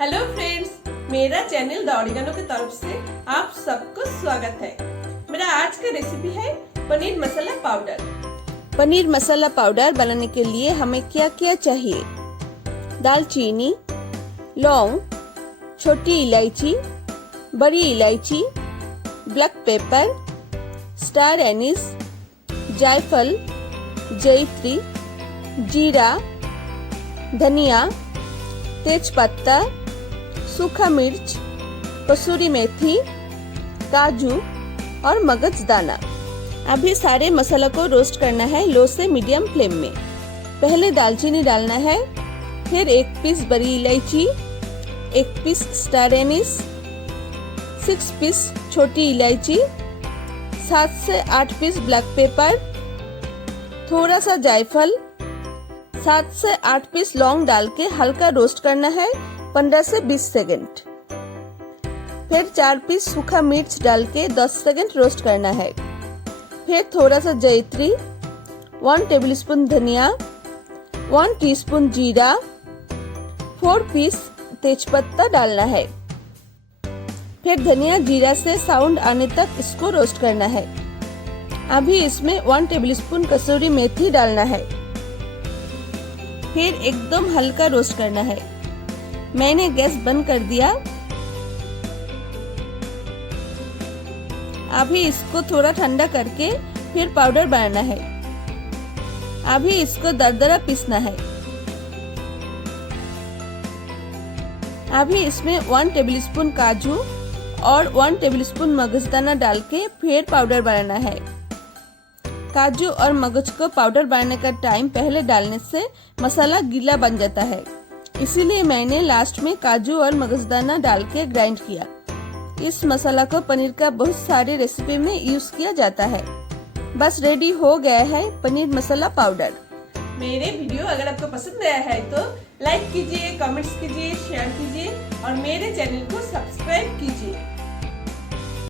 Hello friends, मेरा channel the oregano की तरफ से आप सबको स्वागत है। मेरा आज का रेसिपी है पनीर मसाला पाउडर। पनीर मसाला पाउडर बनाने के लिए हमें क्या क्या चाहिए? दालचीनी, लौंग, छोटी इलायची, बड़ी इलायची, ब्लैक पेपर, स्टार एनिस, जायफल, जयित्री, जीरा, धनिया, तेज पत्ता, सूखा मिर्च, कसूरी मेथी, काजू और मगजदाना। अभी सारे मसाला को रोस्ट करना है लो से मीडियम फ्लेम में। पहले दालचीनी डालना है, फिर एक पीस बड़ी इलायची, एक पीस स्टार एनिस, 6 पीस छोटी इलायची, 7 से 8 पीस ब्लैक पेपर, थोड़ा सा जायफल, 7 से 8 पीस लौंग डाल के हल्का रोस्ट करना है 15 से 20 सेकंड। फिर 4 पीस सूखा मिर्च डाल के 10 सेकंड रोस्ट करना है। फिर थोड़ा सा जयित्री, 1 टेबलस्पून धनिया, 1 टीस्पून जीरा, 4 पीस तेजपत्ता डालना है। फिर धनिया जीरा से साउंड आने तक इसको रोस्ट करना है। अभी इसमें 1 टेबलस्पून कसूरी मेथी डालना है। फिर एकदम हल्का रोस्ट करना है। मैंने गैस बंद कर दिया। अभी इसको थोड़ा ठंडा करके फिर पाउडर बनाना है। अभी इसको दरदरा पीसना है। अभी इसमें 1 टेबलस्पून काजू और 1 टेबलस्पून मगजदाना डाल के फिर पाउडर बनाना है। काजू और मगज को पाउडर बनाने का टाइम पहले डालने से मसाला गीला बन जाता है, इसीलिए मैंने लास्ट में काजू और मगजदाना डाल के ग्राइंड किया। इस मसाला को पनीर का बहुत सारी रेसिपी में यूज किया जाता है। बस रेडी हो गया है पनीर मसाला पाउडर। मेरे वीडियो अगर आपको पसंद आया है तो लाइक कीजिए, कमेंट्स कीजिए, शेयर कीजिए और मेरे चैनल को सब्सक्राइब कीजिए।